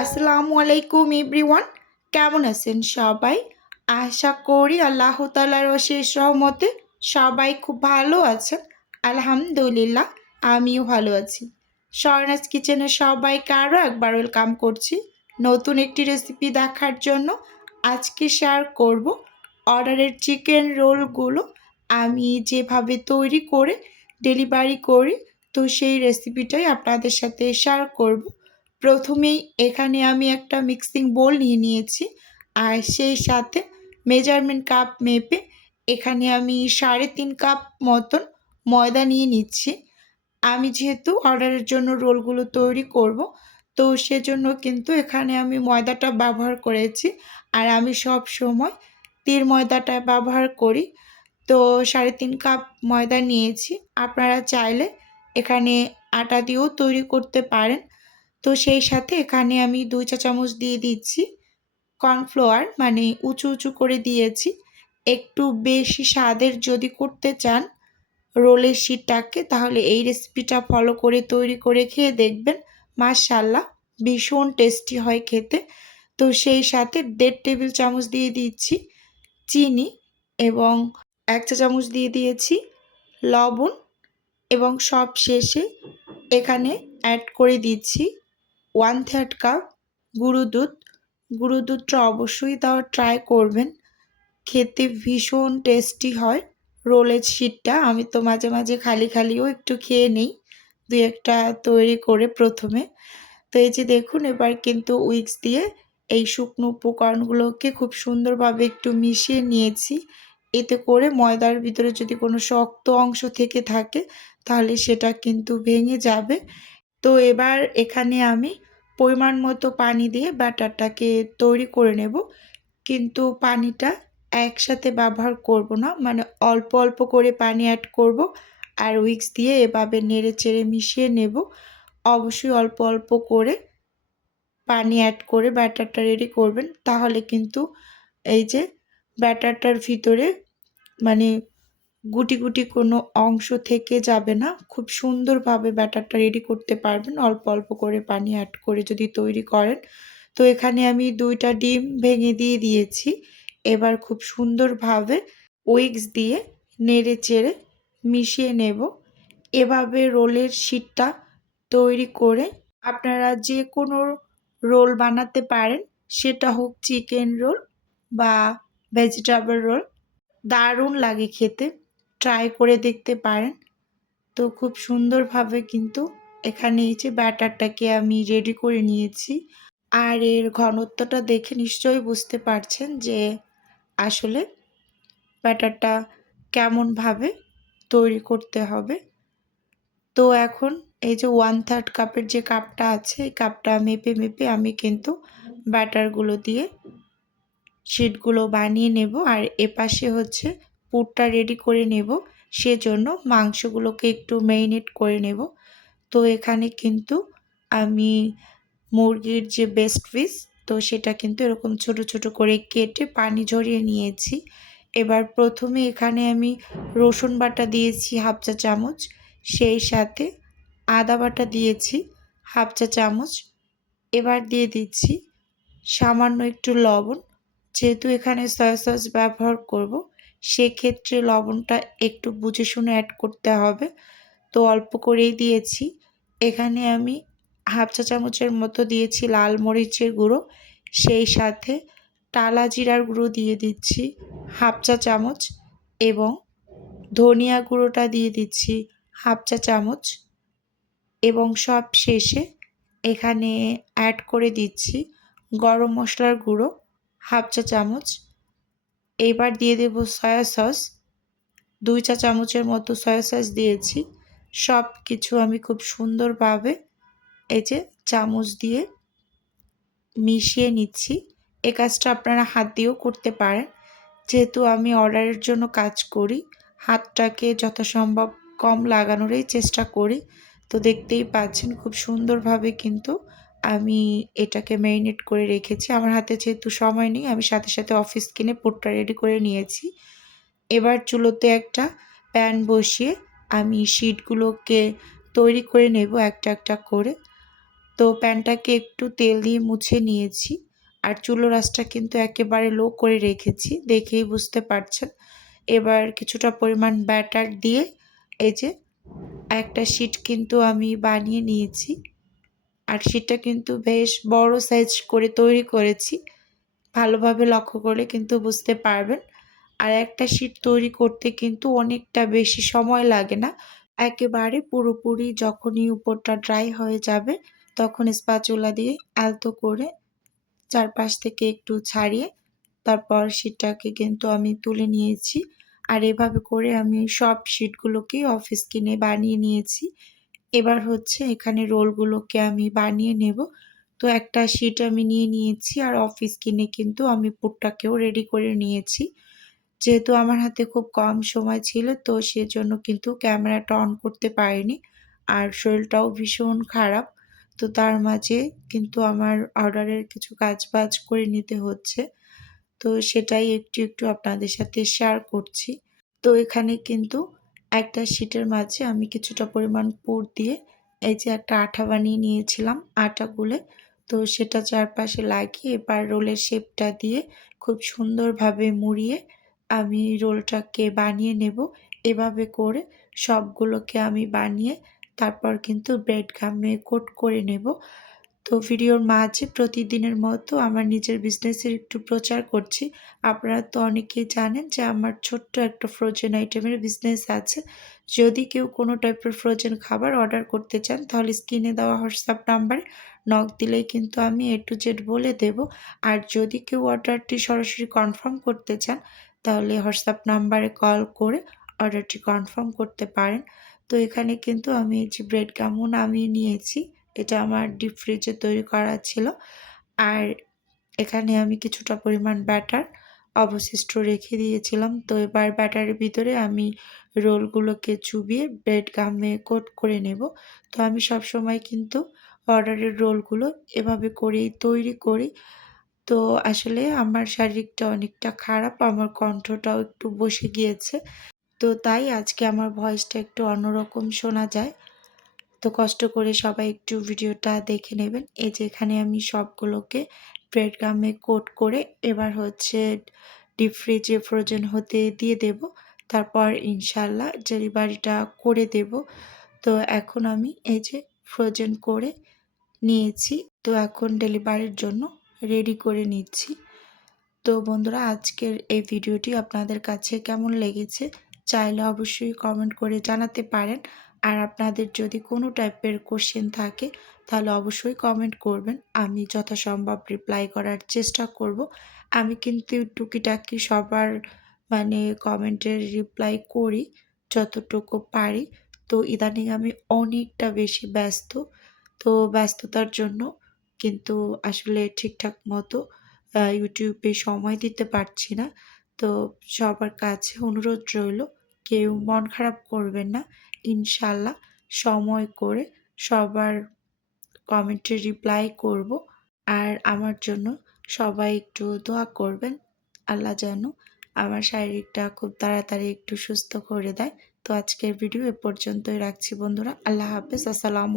আসসালামু আলাইকুম এভরিওয়ান। কেমন আছেন সবাই? আশা করি আল্লাহ তাআলার অশেষ রহমতে সবাই খুব ভালো আছেন। আলহামদুলিল্লাহ আমিও ভালো আছি। স্বর্ণাজ কিচেনে সবাইকে আরও একবার ওয়েলকাম করছি নতুন একটি রেসিপি দেখার জন্য। আজকে শেয়ার করব অর্ডারের চিকেন রোলগুলো আমি যেভাবে তৈরি করে ডেলিভারি করি, তো সেই রেসিপিটাই আপনাদের সাথে শেয়ার করব। প্রথমেই এখানে আমি একটা মিক্সিং বোল নিয়ে নিয়েছি, আর সেই সাথে মেজারমেন্ট কাপ মেপে এখানে আমি 3.5 কাপ মতন ময়দা নিয়ে নিচ্ছি। আমি যেহেতু অর্ডারের জন্য রোলগুলো তৈরি করব, তো সেজন্য কিন্তু এখানে আমি ময়দাটা ব্যবহার করেছি। আর আমি সব সময় তীর ময়দাটা ব্যবহার করি। তো 3.5 কাপ ময়দা নিয়েছি। আপনারা চাইলে এখানে আটা দিয়েও তৈরি করতে পারেন। তো সেই সাথে এখানে আমি 2 চা চামচ দিয়ে দিচ্ছি কর্নফ্লাওয়ার, মানে উঁচু উঁচু করে দিয়েছি। একটু বেশি স্বাদের যদি করতে চান রোলের শিটটাকে, তাহলে এই রেসিপিটা ফলো করে তৈরি করে খেয়ে দেখবেন, মাশাআল্লাহ ভীষণ টেস্টি হয় খেতে। তো সেই সাথে 1.5 টেবিল চামচ দিয়ে দিচ্ছি চিনি, এবং 1 চা চামচ দিয়ে দিয়েছি লবণ, এবং সব শেষে এখানে অ্যাড করে দিচ্ছি 1/3 কাপ গুঁড়ো দুধ। গুঁড়ো দুধটা অবশ্যই দেওয়ার ট্রাই করবেন, খেতে ভীষণ টেস্টি হয় রোলের শিটটা। আমি তো মাঝে মাঝে খালি খালিও একটু খেয়ে নিই 2-1টা তৈরি করে প্রথমে। তো এই যে দেখুন, এবার কিন্তু উইক্স দিয়ে এই শুকনো উপকরণগুলোকে খুব সুন্দরভাবে একটু মিশিয়ে নিয়েছি। এতে করে ময়দার ভিতরে যদি কোনো শক্ত অংশ থেকে থাকে তাহলে সেটা কিন্তু ভেঙে যাবে। তো এবার এখানে আমি পরিমাণ মতো পানি দিয়ে ব্যাটারটাকে তৈরি করে নেব, কিন্তু পানিটা একসাথে ব্যবহার করব না, মানে অল্প অল্প করে পানি অ্যাড করব আর উইক্স দিয়ে এভাবে নেড়ে চেড়ে মিশিয়ে নেব। অবশ্যই অল্প অল্প করে পানি অ্যাড করে ব্যাটারটা রেডি করবেন, তাহলে কিন্তু এই যে ব্যাটারটার ভিতরে মানে গুটি গুটি কোনো অংশ থেকে যাবে না, খুব সুন্দরভাবে ব্যাটারটা রেডি করতে পারবেন অল্প অল্প করে পানি অ্যাড করে যদি তৈরি করেন। তো এখানে আমি 2টা ডিম ভেঙে দিয়ে দিয়েছি। এবার খুব সুন্দরভাবে উইক্স দিয়ে নেড়ে চেড়ে মিশিয়ে নেব। এভাবে রোলের শিটটা তৈরি করে আপনারা যে কোনো রোল বানাতে পারেন, সেটা হোক চিকেন রোল বা ভেজিটেবল রোল, দারুণ লাগে খেতে। ট্রাই করে দেখতে পারেন। তো খুব সুন্দরভাবে কিন্তু এখানে এই যে ব্যাটারটাকে আমি রেডি করে নিয়েছি। আর এর ঘনত্বটা দেখে নিশ্চয়ই বুঝতে পারছেন যে আসলে ব্যাটারটা কেমনভাবে তৈরি করতে হবে। তো এখন এই যে 1/3 কাপের যে কাপটা আছে, এই কাপটা মেপে মেপে আমি কিন্তু ব্যাটারগুলো দিয়ে শিটগুলো বানিয়ে নেব। আর এপাশে হচ্ছে পুরটা রেডি করে নেব, সেজন্য মাংসগুলোকে একটু ম্যারিনেট করে নেব। তো এখানে কিন্তু আমি মুরগির যে বেস্ট পিস, তো সেটা কিন্তু এরকম ছোট ছোট করে কেটে পানি ঝরিয়ে নিয়েছি। এবার প্রথমে এখানে আমি রসুন বাটা দিয়েছি 1/2 চা চামচ, সেই সাথে আদা বাটা দিয়েছি 1/2 চা চামচ। এবার দিয়ে দিচ্ছি সামান্য একটু লবণ। যেহেতু এখানে সয়া সস ব্যবহার করব, সেক্ষেত্রে লবণটা একটু বুঝে শুনে অ্যাড করতে হবে। তো অল্প করেই দিয়েছি। এখানে আমি 1/2 চা চামচের মতো দিয়েছি লাল মরিচের গুঁড়ো, সেই সাথে টালা জিরার গুঁড়ো দিয়ে দিচ্ছি 1/2 চা চামচ, এবং ধনিয়া গুঁড়োটা দিয়ে দিচ্ছি 1/2 চা চামচ, এবং সব শেষে এখানে অ্যাড করে দিচ্ছি গরম মশলার গুঁড়ো 1/2 চা চামচ। এবার দিয়ে দেব সয়া সস, 2 চা চামচের মতো সয়া সস দিয়েছি। সব কিছু আমি খুব সুন্দরভাবে এই যে চামচ দিয়ে মিশিয়ে নিচ্ছি। এই কাজটা আপনারা হাত দিয়েও করতে পারেন। যেহেতু আমি অর্ডারের জন্য কাজ করি, হাতটাকে যথাসম্ভব কম লাগানোরই চেষ্টা করি। তো দেখতেই পাচ্ছেন খুব সুন্দরভাবে কিন্তু আমি এটাকে ম্যারিনেট করে রেখেছি। আমার হাতে যেহেতু সময় নেই, আমি সাথে সাথে অফিস কিনে পুরটা রেডি করে নিয়েছি। এবার চুলোতে একটা প্যান বসিয়ে আমি শিটগুলোকে তৈরি করে নেব একটা একটা করে। তো প্যানটাকে একটু তেল দিয়ে মুছে নিয়েছি। আর চুলোর আঁচটা কিন্তু একেবারে লো করে রেখেছি, দেখেই বুঝতে পারছেন। এবার কিছুটা পরিমাণ ব্যাটার দিয়ে এই যে একটা শিট কিন্তু আমি বানিয়ে নিয়েছি। আর শিটটা কিন্তু বেশ বড় সাইজ করে তৈরি করেছি। ভালোভাবে লক্ষ্য করলে কিন্তু বুঝতে পারবেন। আর একটা শিট তৈরি করতে কিন্তু অনেকটা বেশি সময় লাগে না। একেবারে পুরোপুরি যখনই উপরটা ড্রাই হয়ে যাবে, তখন স্প্যাচুলা দিয়ে আলতো করে চারপাশ থেকে একটু ছাড়িয়ে তারপর শিটটাকে কিন্তু আমি তুলে নিয়েছি। আর এভাবে করে আমি সব শিটগুলোকেই অফিস কিনে বানিয়ে নিয়েছি। এবার হচ্ছে এখানে রোলগুলোকে আমি বানিয়ে নেব। তো একটা শিট আমি নিয়ে নিয়েছি আর অফিস কিনে কিন্তু আমি পুরটাকেও রেডি করে নিয়েছি। যেহেতু আমার হাতে খুব কম সময় ছিল তো সেজন্য কিন্তু ক্যামেরাটা অন করতে পারিনি। আর শরীরটাও ভীষণ খারাপ। তো তার মাঝে কিন্তু আমার অর্ডারের কিছু কাজবাজ করে নিতে হচ্ছে। তো সেটাই একটু আপনাদের সাথে শেয়ার করছি। তো এখানে কিন্তু একটা শিটের মাঝে আমি কিছুটা পরিমাণ পুর দিয়ে এই যে একটা আঠা বানিয়ে নিয়েছিলাম আটা গুলে। তো সেটা চারপাশে লাগিয়ে এবার রোলের শেপটা দিয়ে খুব সুন্দরভাবে মুড়িয়ে আমি রোলটাকে বানিয়ে নেব। এভাবে করে সবগুলোকে আমি বানিয়ে তারপর কিন্তু ব্রেড গামে কোট করে নেব। তো ভিডিওর মাঝে প্রতিদিনের মতো আমার নিজের বিজনেসের একটু প্রচার করছি। আপনারা তো অনেকেই জানেন যে আমার ছোট্ট একটা ফ্রোজেন আইটেমের বিজনেস আছে। যদি কেউ কোনো টাইপের ফ্রোজেন খাবার অর্ডার করতে চান তাহলে স্ক্রিনে দেওয়া হোয়াটসঅ্যাপ নাম্বারে নক দিলেই কিন্তু আমি A to Z বলে দেব। আর যদি কেউ অর্ডারটি সরাসরি কনফার্ম করতে চান তাহলে হোয়াটসঅ্যাপ নাম্বারে কল করে অর্ডারটি কনফার্ম করতে পারেন। তো এখানে কিন্তু আমি এই যে ব্রেড গামও নামিয়ে নিয়েছি। এটা আমার ডিপ ফ্রিজে তৈরি করা ছিল। আর এখানে আমি কিছুটা পরিমাণ ব্যাটার অবশিষ্ট রেখে দিয়েছিলাম। তো এবার ব্যাটারের ভিতরে আমি রোলগুলোকে চুবিয়ে ব্রেড গামে কোট করে নেব। তো আমি সবসময় কিন্তু অর্ডারের রোলগুলো এভাবে করেই তৈরি করি। তো আসলে আমার শারীরিকটা অনেকটা খারাপ, আমার কণ্ঠটাও একটু বসে গিয়েছে। তো তাই আজকে আমার ভয়েসটা একটু অন্যরকম শোনা যায়। তো কষ্ট করে সবাই একটু ভিডিওটা দেখে নেবেন। এই যে এখানে আমি সবগুলোকে ব্রেড গামে কোট করে এবার হচ্ছে ডিপ ফ্রিজে ফ্রোজেন হতে দিয়ে দেব। তারপর ইনশাআল্লাহ ডেলিভারিটা করে দেব। তো এখন আমি এই যে ফ্রোজেন করে নিয়েছি। তো এখন ডেলিভারির জন্য রেডি করে নিচ্ছি। তো বন্ধুরা আজকের এই ভিডিওটি আপনাদের কাছে কেমন লেগেছে চাইলে অবশ্যই কমেন্ট করে জানাতে পারেন। আর আপনাদের যদি কোনো টাইপের কোশ্চেন থাকে তাহলে অবশ্যই কমেন্ট করবেন, আমি যথাসম্ভব রিপ্লাই করার চেষ্টা করব। আমি কিন্তু টুকিটাকি সবার মানে কমেন্টের রিপ্লাই করি যতটুকু পারি। তো ইদানিং আমি অনেকটা বেশি ব্যস্ত। তো ব্যস্ততার জন্য কিন্তু আসলে ঠিকঠাক মতো ইউটিউবে সময় দিতে পারছি না। তো সবার কাছে অনুরোধ রইল, কেউ মন খারাপ করবেন না। ইনশাআল্লাহ সময় করে সবার কমেন্টে রিপ্লাই করব। আর আমার জন্য সবাই একটু দোয়া করবেন। আল্লাহ যেন আমার শারীরিকটা খুব তাড়াতাড়ি একটু সুস্থ করে দেয়। তো আজকের ভিডিও এ পর্যন্তই রাখছি বন্ধুরা। আল্লাহ হাফেজ। আসসালামু